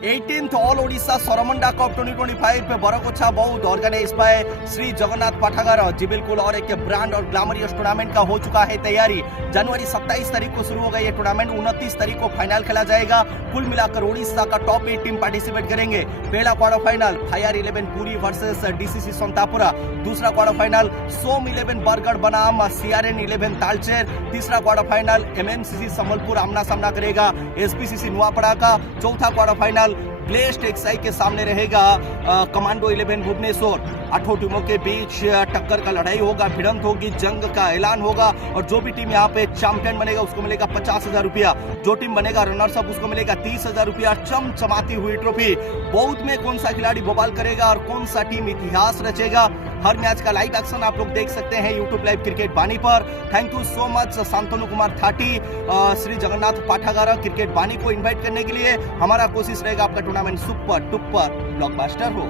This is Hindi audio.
18th All Odisha Soramanda Cup 2025 बरगोछा बौद्ध ऑर्गेनाइज बाय श्री जगन्नाथ पाठागार। जी बिल्कुल, और एक ब्रांड और ग्लैमरियस टूर्नामेंट का हो चुका है तैयारी। जनवरी 27 तारीख को शुरू होगा ये टूर्नामेंट, 29 तारीख को फाइनल खेला जाएगा। कुल मिलाकर उड़ीसा का टॉप 8 टीम पार्टिसिपेट करेंगे। पहला quarter final fire 11 Puri versus DCC Santapura, दूसरा क्वार्टर फाइनल सोम 11 बरगढ़ बनाम सीआरएन 11 तालचेर, तीसरा क्वार्टर फाइनल एमएमसीसी संबलपुर आमना सामना करेगा एसपीसीसी नुआपड़ा का, चौथा क्वार्टर फाइनल ब्लेस्ट एक्साई के सामने रहेगा कमांडो 11 भुवनेश्वर। 8 टीमों के बीच टक्कर का लड़ाई होगा, भिड़ंत होगी, जंग का ऐलान होगा और जो भी टीम यहाँ पे चैंपियन बनेगा उसको मिलेगा 50,000 रुपया। जो टीम बनेगा रनर्स अप उसको मिलेगा 30,000 रुपया। चमचमाती हुई ट्रॉफी। बौद्ध में कौन सा खिलाड़ी बवाल करेगा और कौन सा टीम इतिहास रचेगा, हर मैच का लाइव एक्शन आप लोग देख सकते हैं यूट्यूब लाइव क्रिकेट बानी पर। Thank you so much Shantanu Kumar Thati, Shri Jagannath Pathagar cricket Bani को इन्वाइट करने के लिए। हमारा कोशिश रहेगा आपका टूर्नामेंट सुपर डुपर ब्लॉकबस्टर हो।